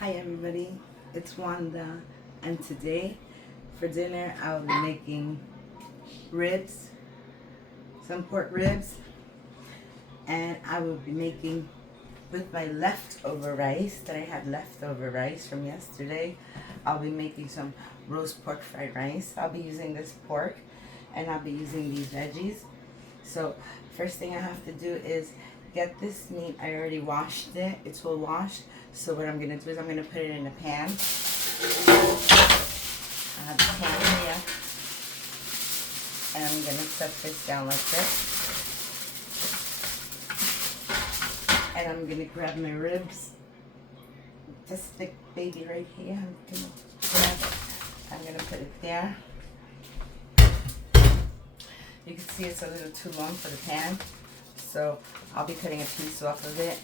Hi everybody, it's Wanda, and today for dinner I will be making ribs, some pork ribs, and I will be making with my leftover rice that I had leftover rice from yesterday. I'll be making some roast pork fried rice. I'll be using this pork and I'll be using these veggies. So first thing I have to do is get this meat. I already washed it. It's all washed. So what I'm going to do is I'm going to put it in a pan. I have the pan here. And I'm going to set this down like this. And I'm going to grab my ribs. This thick baby right here. I'm going to put it there. You can see it's a little too long for the pan. So I'll be cutting a piece off of it.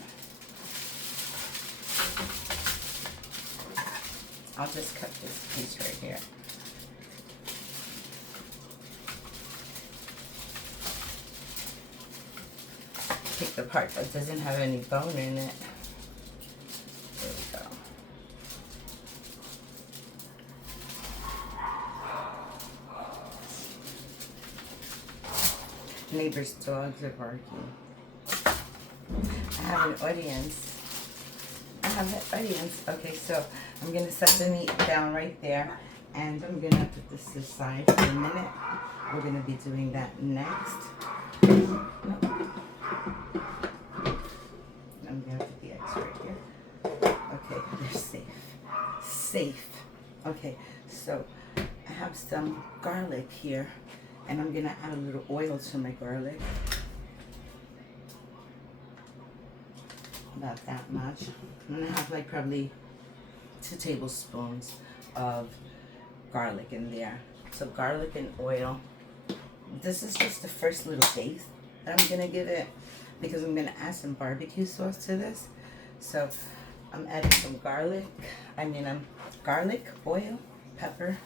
I'll just cut this piece right here. Pick the part that doesn't have any bone in it. There we go. Neighbor's dogs are barking. I have an audience. Okay, so I'm going to set the meat down right there. And I'm going to put this aside for a minute. We're going to be doing that next. No. I'm going to put the eggs right here. Okay, they're safe. Safe. Okay, so I have some garlic here. And I'm going to add a little oil to my garlic. About that much. I'm going to have like probably 2 tablespoons of garlic in there. So garlic and oil. This is just the first little taste that I'm going to give it because I'm going to add some barbecue sauce to this. So I'm adding some garlic, oil, pepper,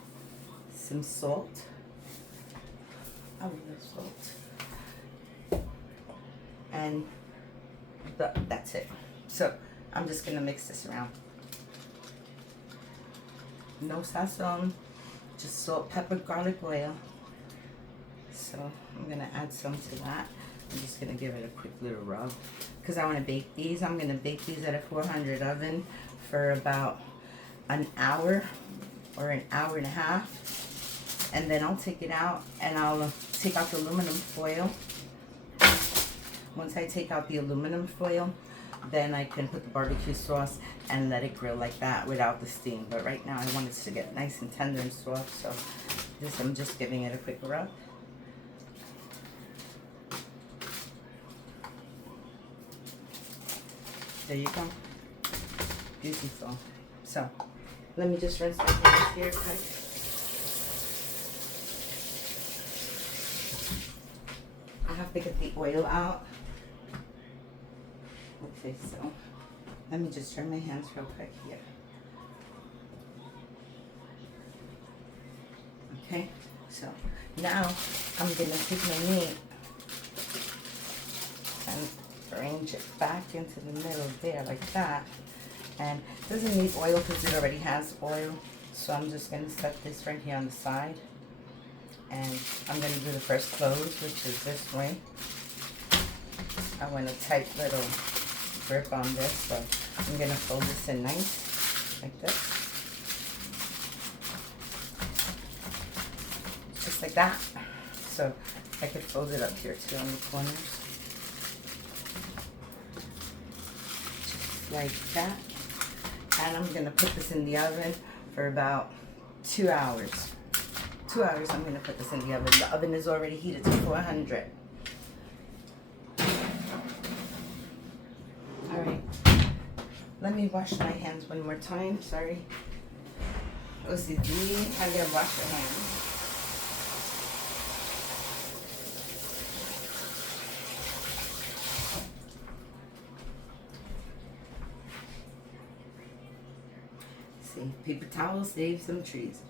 some salt. A little salt. And that's it. So I'm just going to mix this around. No sazon, just salt, pepper, garlic, oil. So I'm going to add some to that. I'm just going to give it a quick little rub because I want to bake these. I'm going to bake these at a 400 oven for about an hour or an hour and a half. And then I'll take it out and I'll take out the aluminum foil. Once I take out the aluminum foil, then I can put the barbecue sauce and let it grill like that without the steam. But right now I want it to get nice and tender and soft, so this I'm just giving it a quick rub. There you go. Beautiful. So let me just rinse my hands here quick. I have to get the oil out. Okay, so let me just turn my hands real quick here. Okay, so now I'm gonna take my meat and arrange it back into the middle there like that. And it doesn't need oil because it already has oil. So I'm just gonna set this right here on the side. And I'm gonna do the first close, which is this way. I want a tight little grip on this, so I'm gonna fold this in nice, like this. Just like that. So I could fold it up here too on the corners. Just like that. And I'm gonna put this in the oven for about 2 hours. 2 hours I'm gonna put this in the oven. The oven is already heated to 400. Alright, let me wash my hands one more time, sorry. OCD, I'm gonna wash your hands. See, paper towel saves some trees.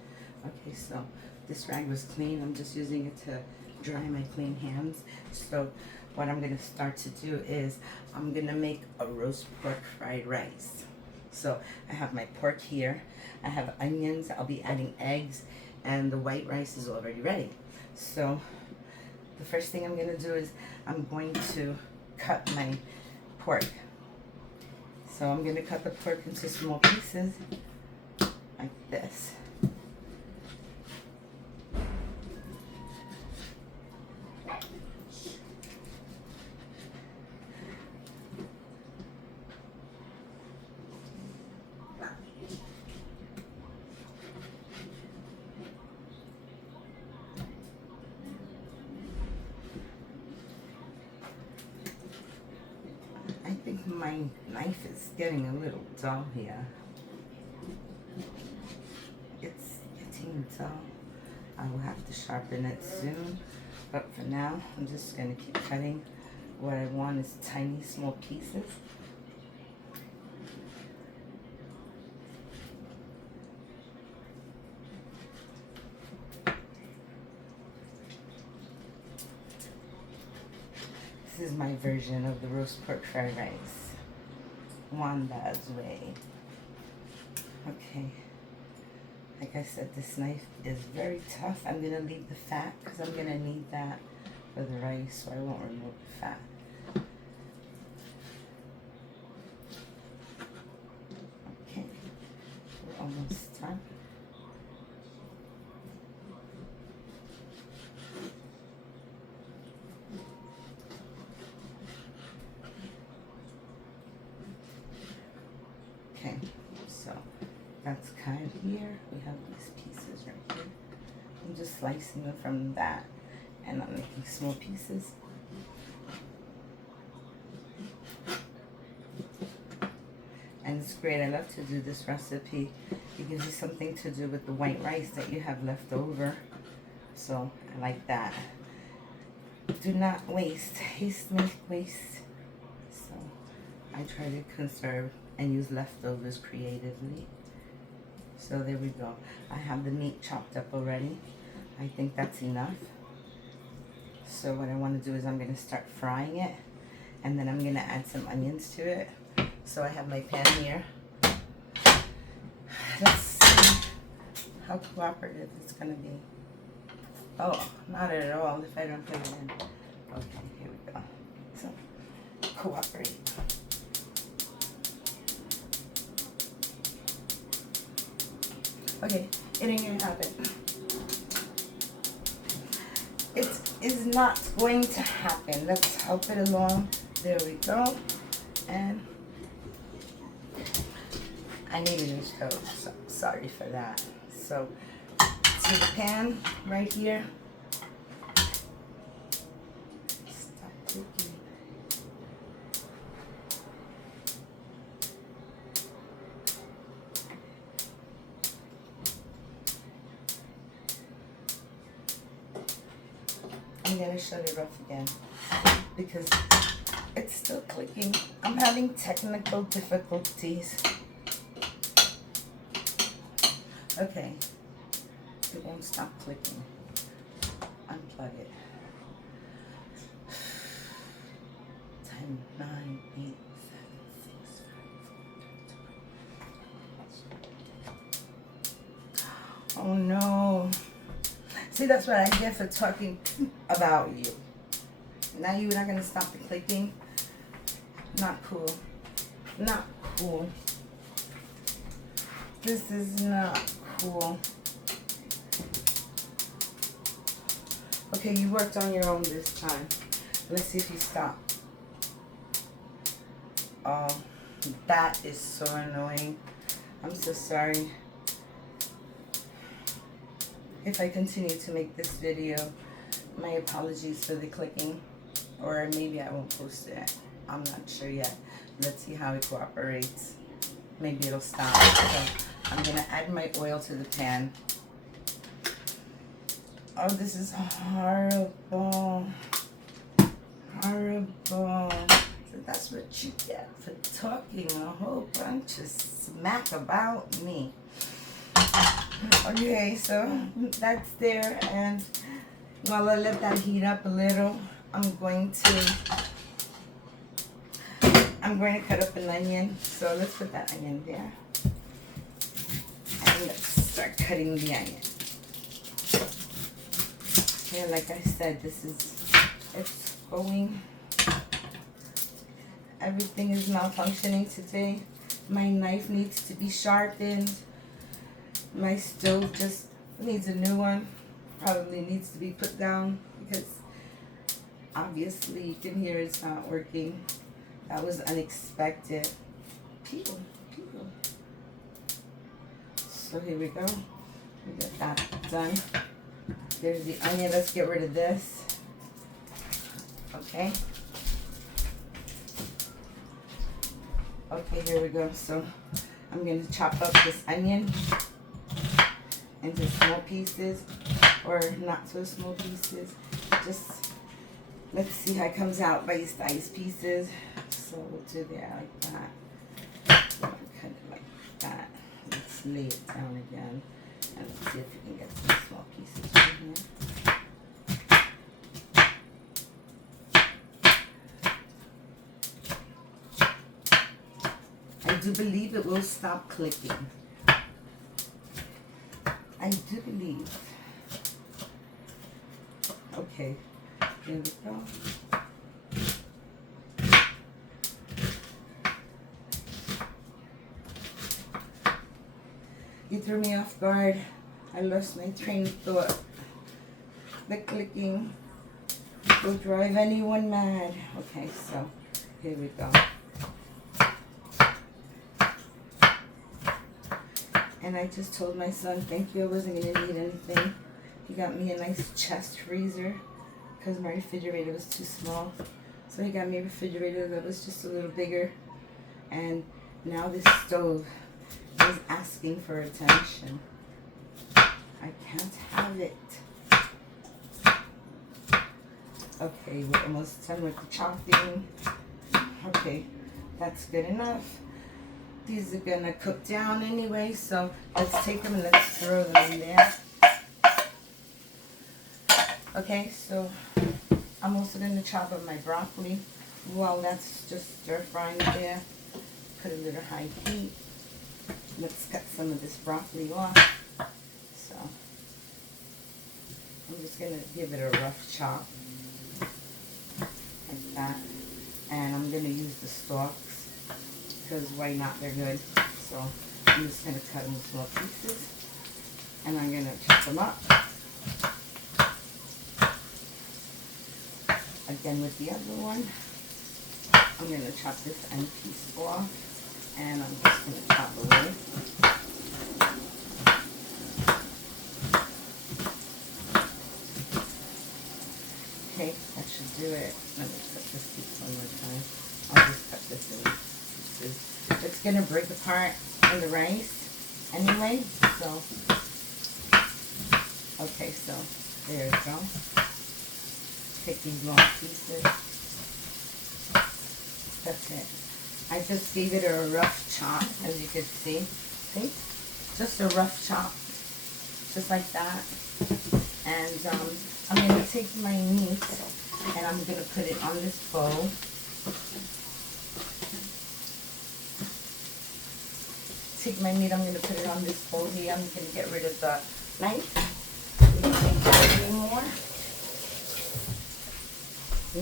Okay, so this rag was clean. I'm just using it to dry my clean hands. So what I'm going to start to do is I'm going to make a roast pork fried rice. So I have my pork here. I have onions. I'll be adding eggs, and the white rice is already ready. So the first thing I'm gonna do is I'm going to cut my pork. So I'm gonna cut the pork into small pieces like this. I think my knife is getting a little dull here. It's getting dull. I will have to sharpen it soon. But for now, I'm just going to keep cutting. What I want is tiny, small pieces. This is my version of the roast pork fried rice. Wanda's way. Okay. Like I said, this knife is very tough. I'm going to leave the fat because I'm going to need that for the rice, so I won't remove the fat. Okay. We're almost done. Okay, so that's kind of here. We have these pieces right here. I'm just slicing them from that, and I'm making small pieces. And it's great. I love to do this recipe. It gives you something to do with the white rice that you have left over. So I like that. Do not waste. Haste make waste. So I try to conserve and use leftovers creatively. So there we go. I have the meat chopped up already. I think that's enough. So what I want to do is I'm going to start frying it, and then I'm going to add some onions to it. So I have my pan here. Let's see how cooperative it's going to be. Oh, not at all if I don't put it in. Okay, here we go. So cooperate. Okay, it ain't gonna happen. It is not going to happen. Let's help it along. There we go. And I need a new stove, so sorry for that. So, to the pan right here. Stop cooking. I'm gonna shut it off again because it's still clicking. I'm having technical difficulties. Okay, it won't stop clicking. Unplug it. 10, 9, 8, 7, 6, 5, 4, 3, 2, 1. Oh no. See, that's what I get for talking about you. Now you're not gonna stop the clicking. Not cool. Not cool. This is not cool. Okay, you worked on your own this time. Let's see if you stop. Oh, that is so annoying. I'm so sorry. If I continue to make this video, my apologies for the clicking, or maybe I won't post it. I'm not sure yet. Let's see how it cooperates. Maybe it'll stop. So I'm gonna add my oil to the pan. Oh, this is horrible. Horrible. So that's what you get for talking a whole bunch of smack about me. Okay, so that's there, and while I let that heat up a little, I'm going to I'm going to cut up an onion. So let's put that onion there. And let's start cutting the onion. Here, like I said, it's going, everything is malfunctioning today. My knife needs to be sharpened. My stove just needs a new one. Probably needs to be put down because obviously you can hear it's not working. That was unexpected. People. So here we go. We got that done. There's the onion. Let's get rid of this. Okay. Okay, here we go. So I'm going to chop up this onion into small pieces, or not so small pieces. Just let's see how it comes out, bite-sized pieces. So we'll do that like that. Cut it like that. Let's lay it down again, and let's see if we can get some small pieces in here. I do believe it will stop clicking. I do believe. Okay, there we go. You threw me off guard. I lost my train of thought. The clicking will drive anyone mad. Okay, so here we go. And I just told my son, thank you, I wasn't going to need anything. He got me a nice chest freezer because my refrigerator was too small. So he got me a refrigerator that was just a little bigger. And now this stove is asking for attention. I can't have it. Okay, we're almost done with the chopping. Okay, that's good enough. These are gonna cook down anyway, so let's take them and let's throw them in there. Okay, so I'm also gonna chop up my broccoli. While that's just stir frying there, put a little high heat. Let's cut some of this broccoli off. So I'm just gonna give it a rough chop like that, and I'm gonna use the stalks. Because why not? They're good. So I'm just going to cut them in small pieces. And I'm going to chop them up. Again with the other one. I'm going to chop this end piece off. And I'm just going to chop away. Okay, that should do it. Let me cut this piece one more time. I'll just cut this in. It's going to break apart in the rice anyway, so, okay, so there you go. Take these long pieces. That's it. I just gave it a rough chop, as you can see. See? Just a rough chop, just like that. And I'm going to take my meat and I'm going to put it on this bowl. Take my meat, I'm going to put it on this bowl here. I'm going to get rid of the knife. We don't need that anymore.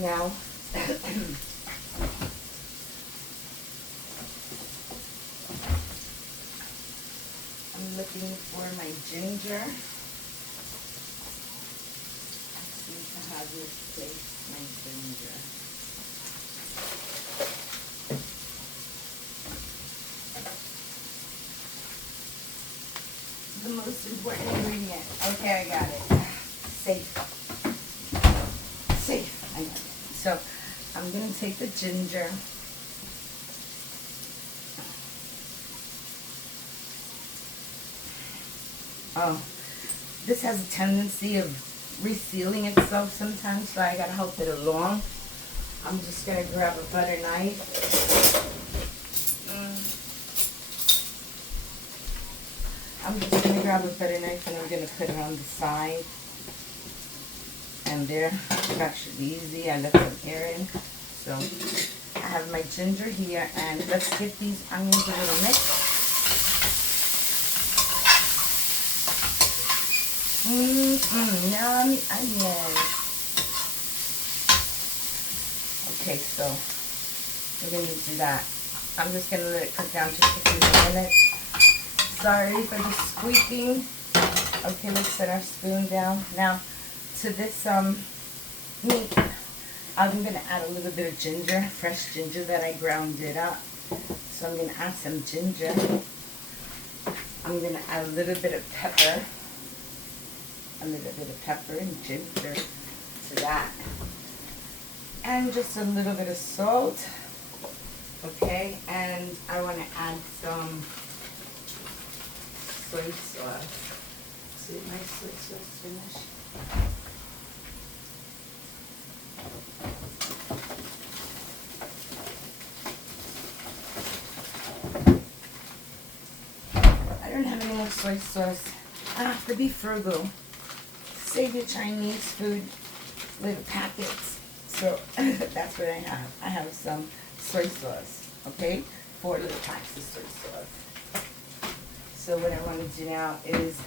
Now, I'm looking for my ginger. I seem to have misplaced my ginger. The most important ingredient. Okay, I got it. Safe. I got it. So I'm going to take the ginger. Oh, this has a tendency of resealing itself sometimes, so I got to help it along. I'm just going to grab a butter knife. I'm just going to grab a butter knife and I'm going to put it on the side. And there, that should be easy. I left some air in. So I have my ginger here, and let's give these onions a little mix. Yummy onions. Okay, so we're going to do that. I'm just going to let it cook down just for a few minutes. Sorry for the squeaking. Okay, let's set our spoon down. Now, to this meat, I'm going to add a little bit of ginger, fresh ginger that I grounded up. So I'm going to add some ginger. I'm going to add a little bit of pepper. A little bit of pepper and ginger to that. And just a little bit of salt. Okay, and I want to add some soy sauce. See my soy sauce finish? I don't have any more soy sauce. I have to be frugal. Save your Chinese food little packets. So that's what I have. I have some soy sauce, okay? 4 little packs of soy sauce. So what I want to do now is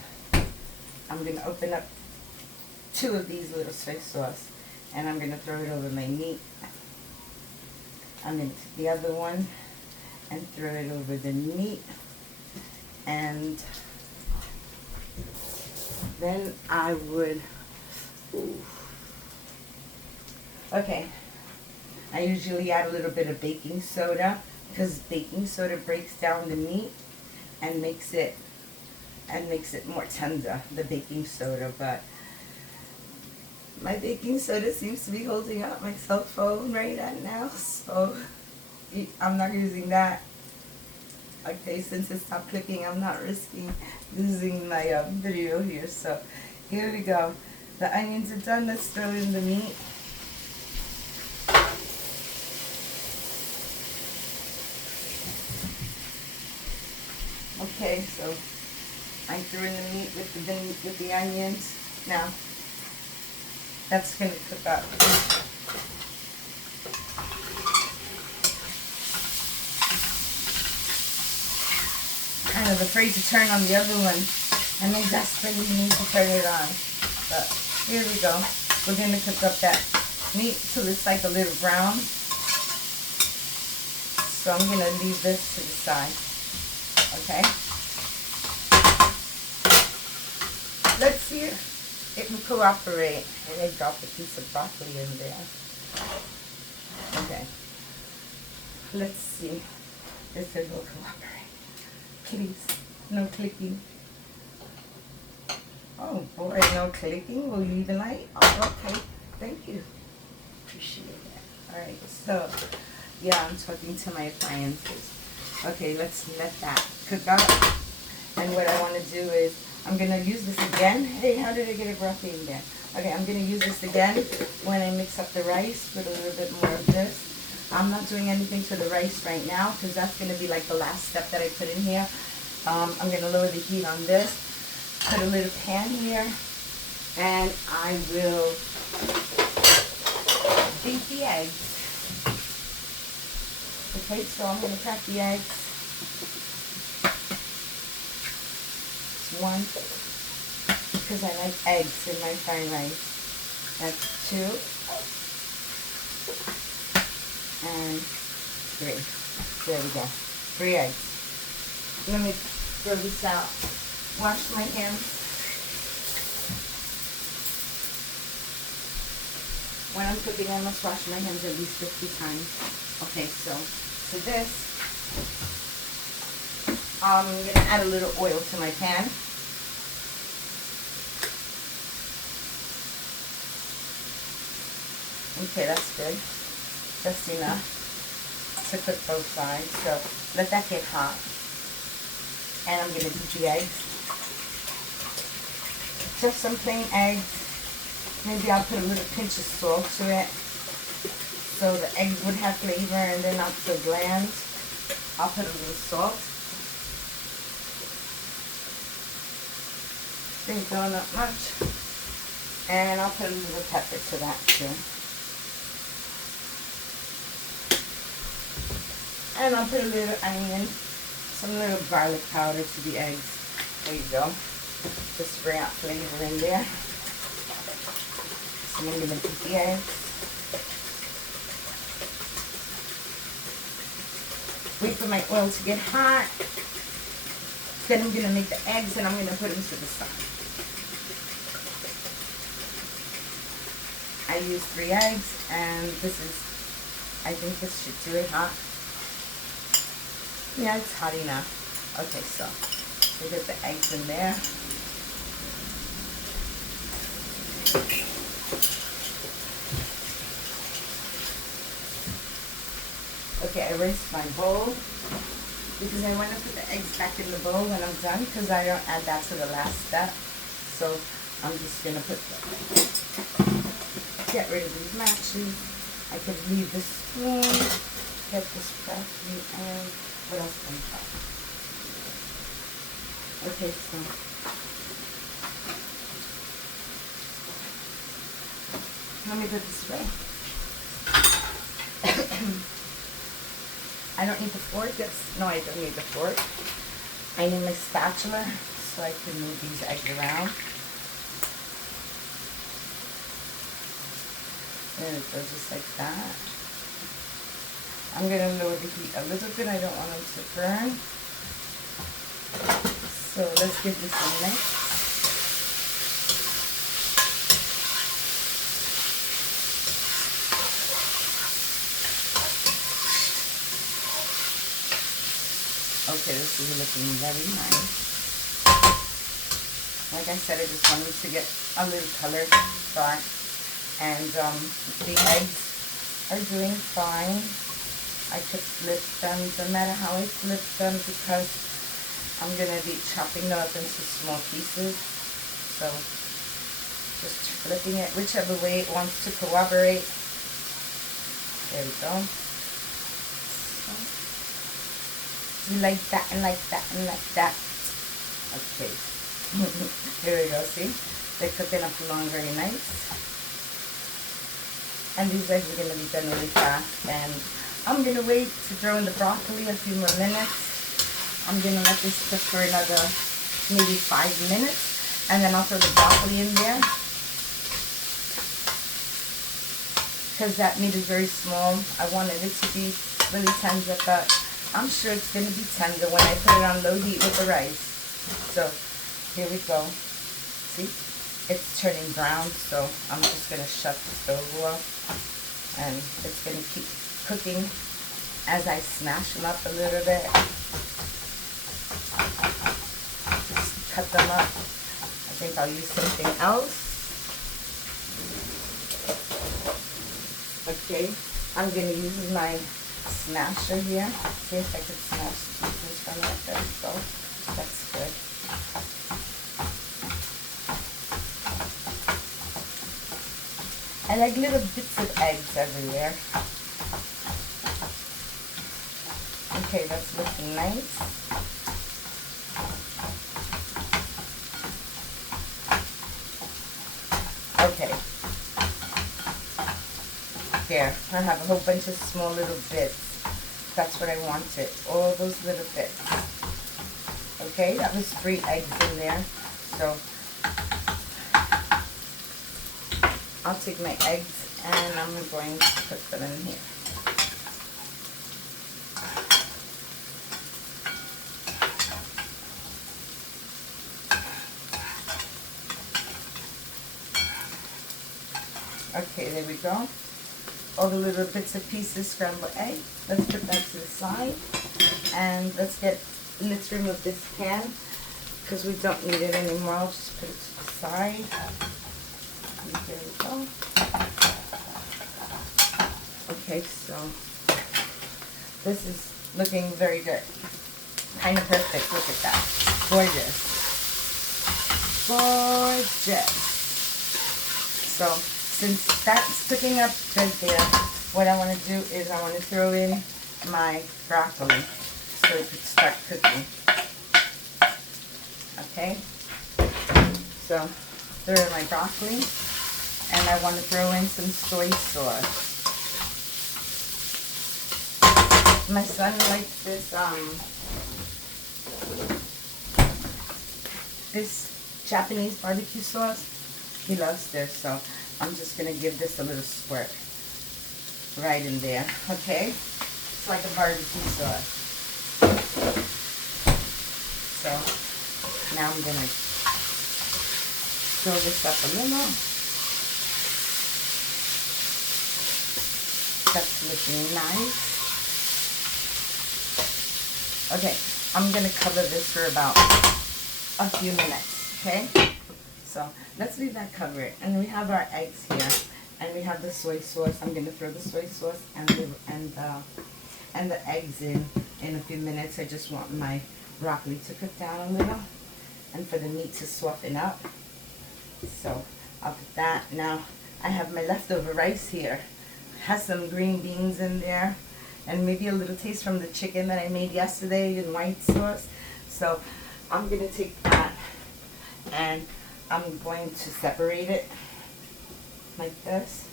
I'm going to open up 2 of these little soy sauce, and I'm going to throw it over my meat. I'm going to take the other one and throw it over the meat, and then I would, okay, I usually add a little bit of baking soda, because baking soda breaks down the meat and makes it more tender, the baking soda. But my baking soda seems to be holding up my cell phone right now, so I'm not using that. Okay, since it stopped clicking, I'm not risking losing my video here. So here we go. The onions are done. Let's throw in the meat. Okay, so I threw in the meat with the onions. Now that's gonna cook up. Kind of afraid to turn on the other one, and I desperately need to turn it on. But here we go. We're gonna cook up that meat till it's like a little brown. So I'm gonna leave this to the side. Okay. Let's see if it will cooperate. And I dropped a piece of broccoli in there. Okay. Let's see if it will cooperate. Please, no clicking. Oh boy, no clicking. Will you leave the light? Oh, okay. Thank you. Appreciate that. Alright, so yeah, I'm talking to my appliances. Okay, let's let that cook up. And what I want to do is, I'm going to use this again. Hey, how did I get a broccoli in there? Okay, I'm going to use this again when I mix up the rice with a little bit more of this. I'm not doing anything to the rice right now because that's going to be like the last step that I put in here. I'm going to lower the heat on this, put a little pan here, and I will beat the eggs. Okay, so I'm going to crack the eggs. One, because I like eggs in my fried rice. That's 2 and 3. There we go. 3 eggs. Let me throw this out. Wash my hands. When I'm cooking, I must wash my hands at least 50 times. Okay, so this, I'm going to add a little oil to my pan. Okay, that's good. Just enough to cook both sides. So let that get hot. And I'm going to beat the eggs. Just some plain eggs. Maybe I'll put a little pinch of salt to it, so the eggs would have flavor and they're not so bland. I'll put a little salt. Didn't go not much. And I'll put a little pepper to that too. And I'll put a little onion, some little garlic powder to the eggs. There you go. Just bring out flavor in there. So I'm going to put the eggs. Wait for my oil to get hot. Then I'm going to make the eggs and I'm going to put them to the side. I used 3 eggs and this is, I think this should do it hot. Yeah, it's hot enough. Okay, so we get the eggs in there. Okay, I rinsed my bowl because I want to put the eggs back in the bowl when I'm done because I don't add that to the last step. So I'm just going to get rid of these matches. I could leave the spoon, get this broccoli, and what else can I put? Okay, so let me put this away. I don't need the fork. No, I don't need the fork. I need my spatula so I can move these eggs around. There we go, just like that. I'm going to lower the heat a little bit. I don't want them to burn. So let's give this a mix. Okay, this is looking very nice. Like I said, I just wanted to get a little color dark. And the eggs are doing fine. I could flip them, no matter how I flip them, because I'm going to be chopping them up into small pieces. So just flipping it whichever way it wants to cooperate. There we go. You like that and like that and like that. Okay. Here we go, see? They're cooking up along very nice. And these eggs are going to be done really fast. And I'm going to wait to throw in the broccoli a few more minutes. I'm going to let this cook for another maybe 5 minutes. And then I'll throw the broccoli in there. Because that meat is very small. I wanted it to be really tender, but I'm sure it's going to be tender when I put it on low heat with the rice. So, here we go. See? It's turning brown, so I'm just going to shut the stove off. And it's going to keep cooking as I smash them up a little bit. Just cut them up. I think I'll use something else. Okay, I'm going to use my smasher here. See if I could smash the pieces from it. There we go. That's good. I like little bits of eggs everywhere. Okay, that's looking nice. Okay. Here, I have a whole bunch of small little bits. That's what I wanted. All those little bits. Okay, that was 3 eggs in there. So I'll take my eggs and I'm going to put them in here. Okay, there we go. All the little bits and pieces scrambled egg. Let's put that to the side. And let's remove this pan because we don't need it anymore. I'll just put it to the side. And there we go. Okay, so this is looking very good. Kind of perfect. Look at that. Gorgeous. Gorgeous. So since that's cooking up good there, what I want to do is I want to throw in my broccoli so it could start cooking. Okay, so throw in my broccoli, and I want to throw in some soy sauce. My son likes this Japanese barbecue sauce. He loves this, so I'm just gonna give this a little squirt right in there, okay? It's like a barbecue sauce. So now I'm gonna stir this up a little. That's looking nice. Okay, I'm gonna cover this for about a few minutes, okay? So let's leave that covered. And we have our eggs here, and we have the soy sauce. I'm gonna throw the soy sauce and the eggs in a few minutes. I just want my broccoli to cook down a little, and for the meat to soften up. So I'll put that. Now I have my leftover rice here. Has some green beans in there, and maybe a little taste from the chicken that I made yesterday in white sauce. So I'm gonna take that and I'm going to separate it like this.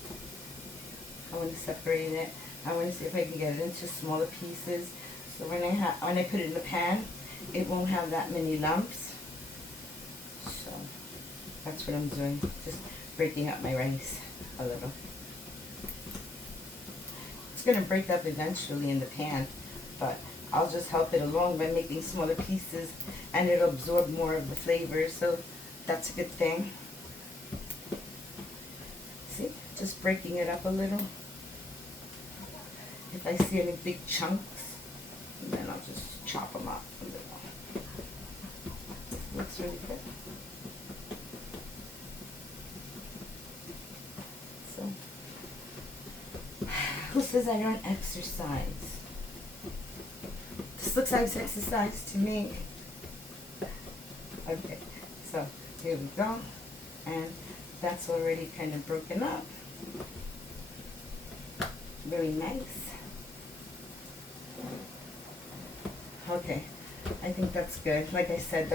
I want to separate it. I want to see if I can get it into smaller pieces, so when I put it in the pan, it won't have that many lumps. So that's what I'm doing, just breaking up my rice a little. It's going to break up eventually in the pan, but I'll just help it along by making smaller pieces, and it'll absorb more of the flavor, so that's a good thing. See, just breaking it up a little. If I see any big chunks, then I'll just chop them up a little. Looks really good. So, who says I don't exercise? This looks like exercise to me. Okay, so here we go, and that's already kind of broken up. Very nice. Okay, I think that's good. Like I said,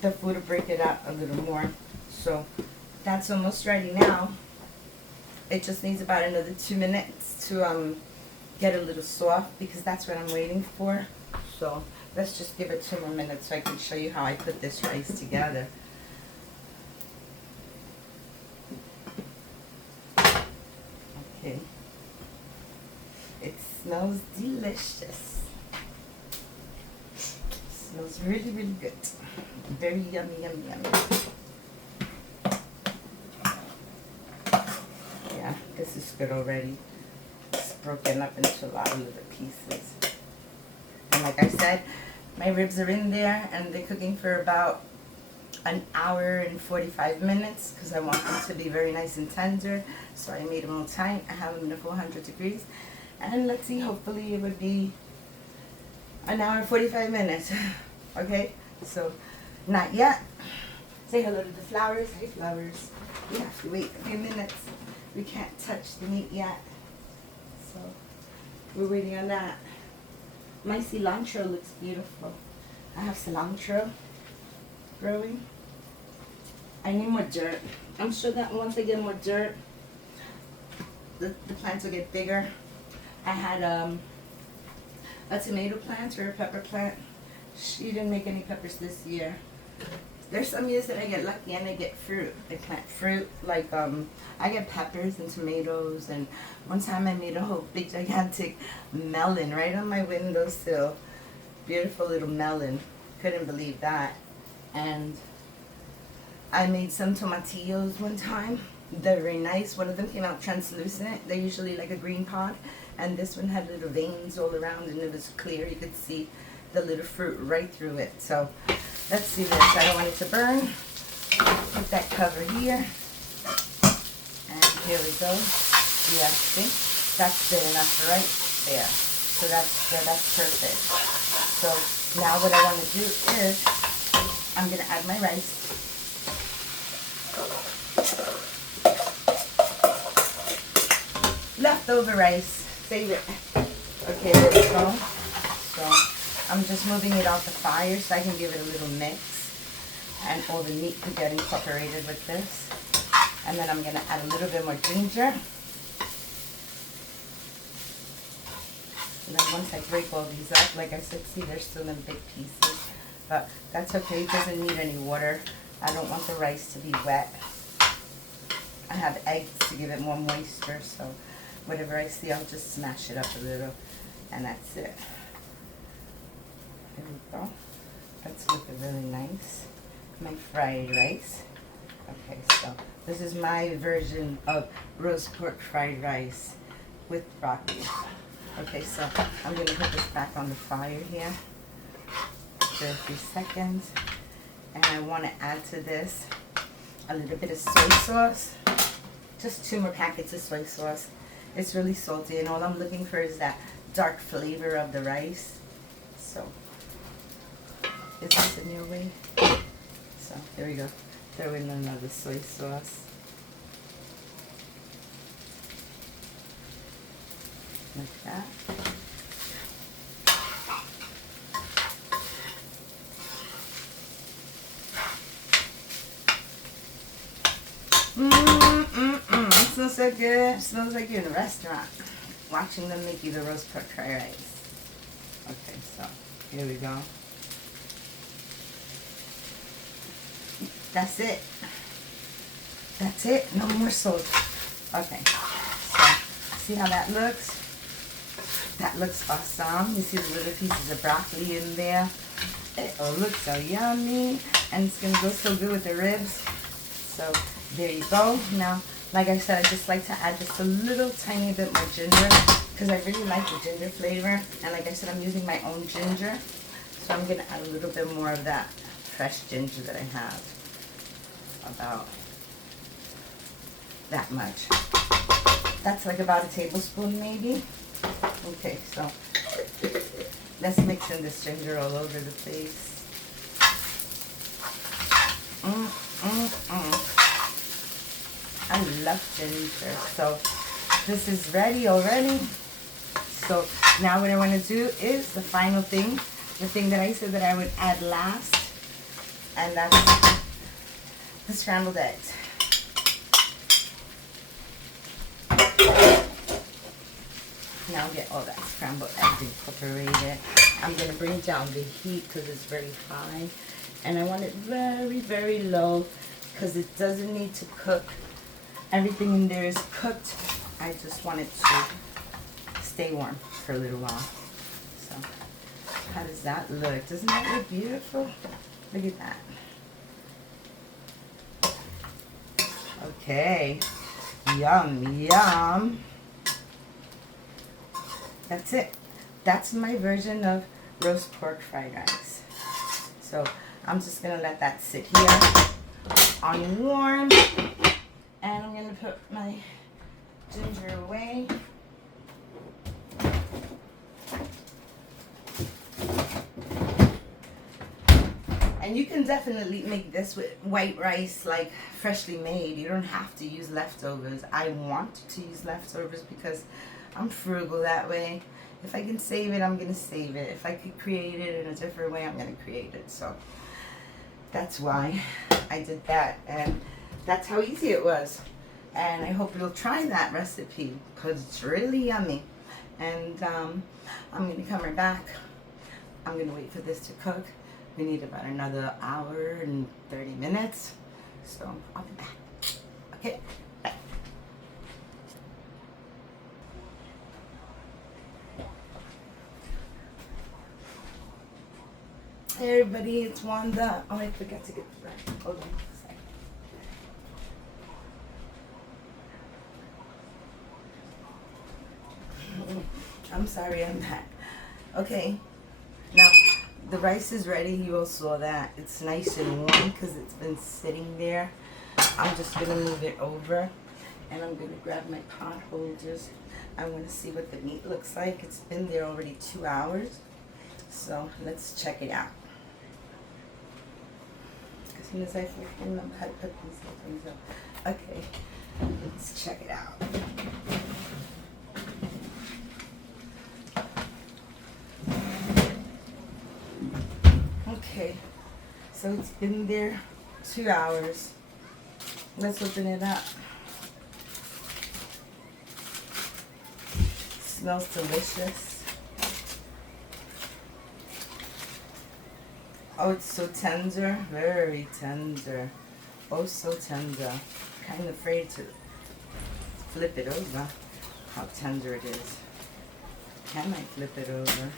the food will break it up a little more. So that's almost ready now. It just needs about another 2 minutes to get a little soft, because that's what I'm waiting for. So let's just give it 2 more minutes so I can show you how I put this rice together. Okay. It smells delicious. Smells really, really good. Very yummy, yummy, yummy. Yeah, this is good already. It's broken up into a lot of little pieces. And like I said, my ribs are in there, and they're cooking for about an hour and 45 minutes because I want them to be very nice and tender. So I made them all tight. I have them in 400 degrees. And let's see, hopefully it would be an hour and 45 minutes. Okay, so not yet. Say hello to the flowers. Hey flowers. We have to wait a few minutes. We can't touch the meat yet. So we're waiting on that. My cilantro looks beautiful. I have cilantro growing. I need more dirt. I'm sure that once I get more dirt, the plants will get bigger. I had a tomato plant or a pepper plant. She didn't make any peppers this year. There's some years that I get lucky and I get fruit. I plant fruit, like I get peppers and tomatoes, and one time I made a whole big gigantic melon right on my windowsill. Beautiful little melon. Couldn't believe that. And I made some tomatillos one time. They're very nice. One of them came out translucent. They're usually like a green pod, and this one had little veins all around, and it was clear. You could see the little fruit right through it. So let's see this. I don't want it to burn. Put that cover here. And here we go. Yeah, see? That's good enough right there. So that's good. That's perfect. So now what I want to do is I'm going to add my rice. Leftover rice. Save it. Okay, there we go. So I'm just moving it off the fire so I can give it a little mix, and all the meat can get incorporated with this. And then I'm going to add a little bit more ginger. And then once I break all these up, like I said, see, they're still in big pieces. But that's okay, it doesn't need any water. I don't want the rice to be wet. I have eggs to give it more moisture, so whatever I see, I'll just smash it up a little. And that's it. There we go. That's looking really nice. My fried rice. Okay, so this is my version of roast pork fried rice with broccoli. Okay, so I'm going to put this back on the fire here for a few seconds. And I want to add to this a little bit of soy sauce. Just 2 more packets of soy sauce. It's really salty, and all I'm looking for is that dark flavor of the rice. So, is this in your way? So, here we go. Throw in another soy sauce. Like that. It smells so good. It smells like you're in a restaurant watching them make you the roast pork fried rice. Okay, so here we go. That's it. That's it. No more salt. Okay, so see how that looks? That looks awesome. You see the little pieces of broccoli in there. It looks so yummy, and it's gonna go so good with the ribs. So there you go. Now, like I said, I just like to add just a little tiny bit more ginger because I really like the ginger flavor. And like I said, I'm using my own ginger. So I'm going to add a little bit more of that fresh ginger that I have. About that much. That's like about a tablespoon maybe. Okay, so let's mix in this ginger all over the place. I love ginger. So this is ready already. So now what I want to do is the final thing, the thing that I said that I would add last, and that's the scrambled eggs. Now get all that scrambled eggs incorporated. I'm going to bring down the heat because it's very high, and I want it very, very low because it doesn't need to cook. Everything in there is cooked. I just want it to stay warm for a little while. So, how does that look? Doesn't that look beautiful? Look at that. Okay. Yum, yum. That's it. That's my version of roast pork fried rice. So, I'm just going to let that sit here on warm. And I'm going to put my ginger away. And you can definitely make this with white rice, like freshly made. You don't have to use leftovers. I want to use leftovers because I'm frugal that way. If I can save it, I'm going to save it. If I could create it in a different way, I'm going to create it. So that's why I did that. And that's how easy it was. And I hope you'll try that recipe because it's really yummy. And I'm going to come right back. I'm going to wait for this to cook. We need about another hour and 30 minutes. So I'll be back. Okay, bye. Hey everybody, it's Wanda. Oh, I forgot to get the bread. Hold on a second. I'm sorry, I'm back. Okay, now the rice is ready. You all saw that. It's nice and warm because it's been sitting there. I'm just going to move it over and I'm going to grab my pot holders. I want to see what the meat looks like. It's been there already 2 hours. So let's check it out. As soon as I freaking know how to put these things up. Okay, let's check it out. Okay, so it's been there 2 hours. Let's open it up. It smells delicious. Oh, it's so tender, very tender. Oh, so tender. Kind of afraid to flip it over. How tender it is. Can I flip it over?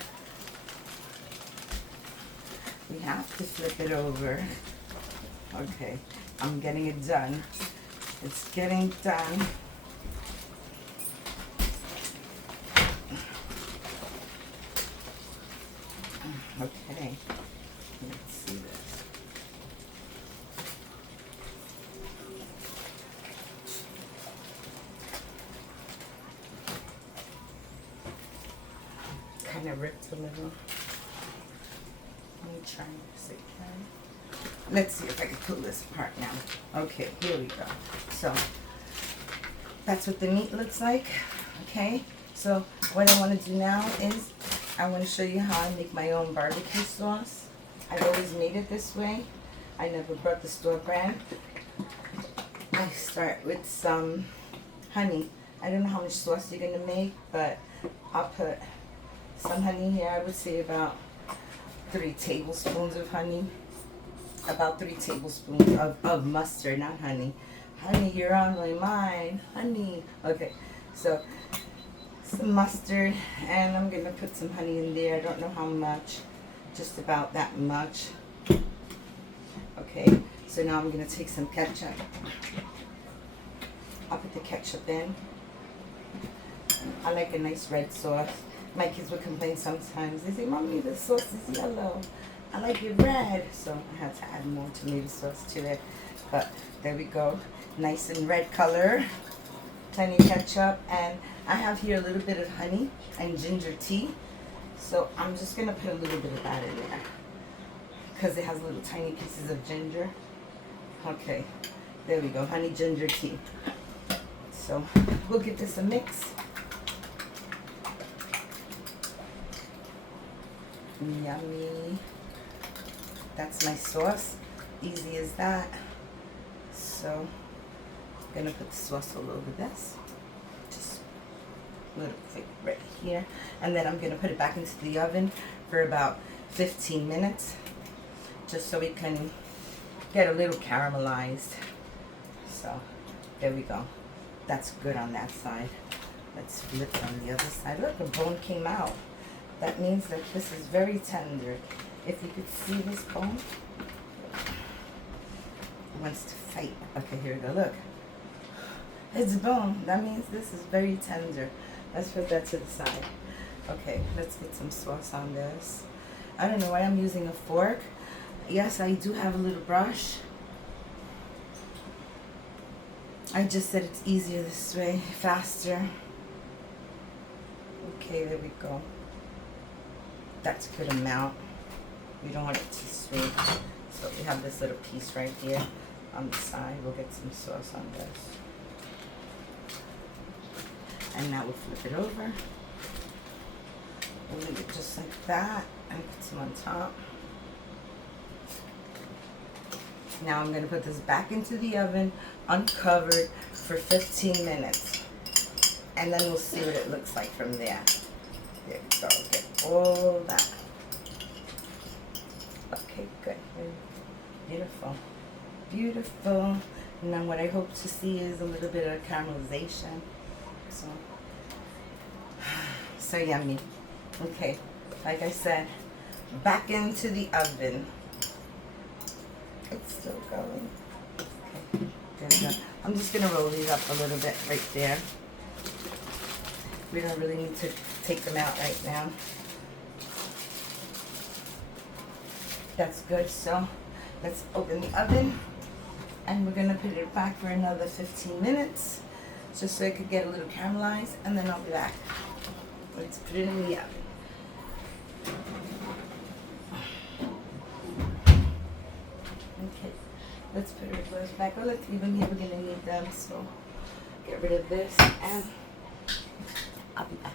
We have to flip it over. Okay, I'm getting it done. It's getting done. Okay, let's see this. Kind of ripped a little. Let me try this again. Let's see if I can pull this apart now. Okay, here we go. So, that's what the meat looks like. Okay, so what I want to do now is I want to show you how I make my own barbecue sauce. I've always made it this way. I never brought the store brand. I start with some honey. I don't know how much sauce you're going to make, but I'll put some honey here. I would say about 3 tablespoons of honey. About 3 tablespoons of mustard, not honey. Honey, you're on my mind. Honey. Okay, so some mustard, and I'm going to put some honey in there. I don't know how much. Just about that much. Okay, so now I'm going to take some ketchup. I'll put the ketchup in. I like a nice red sauce. My kids would complain sometimes. They say, Mommy, the sauce is yellow. I like it red. So I had to add more tomato sauce to it. But there we go. Nice and red color. Plenty of ketchup. And I have here a little bit of honey and ginger tea. So I'm just going to put a little bit of that in there. Because it has little tiny pieces of ginger. Okay. There we go. Honey ginger tea. So we'll give this a mix. Yummy. That's my sauce. Easy as that. So I'm gonna put the sauce all over this. Just a little quick right here. And then I'm gonna put it back into the oven for about 15 minutes. Just so it can get a little caramelized. So there we go. That's good on that side. Let's flip it on the other side. Look, the bone came out. That means that this is very tender. If you could see this bone, it wants to fight. Okay, here we go. Look, it's bone. That means this is very tender. Let's put that to the side. Okay, let's get some sauce on this. I don't know why I'm using a fork. Yes, I do have a little brush. I just said it's easier this way, faster. Okay, there we go. That's a good amount. We don't want it too sweet. So we have this little piece right here on the side. We'll get some sauce on this. And now we'll flip it over. We'll leave it just like that and put some on top. Now I'm going to put this back into the oven, uncovered, for 15 minutes. And then we'll see what it looks like from there. There we go. Get all that. Okay, good. Beautiful. Beautiful. Now what I hope to see is a little bit of caramelization. So yummy. Okay, like I said, back into the oven. It's still going. Okay, there we go. I'm just going to roll these up a little bit right there. We don't really need to take them out right now. That's good. So let's open the oven. And we're going to put it back for another 15 minutes. Just so it could get a little caramelized. And then I'll be back. Let's put it in the oven. Okay. Let's put our gloves back. Oh, let's leave them here. We're going to need them. So get rid of this. And I'll be back.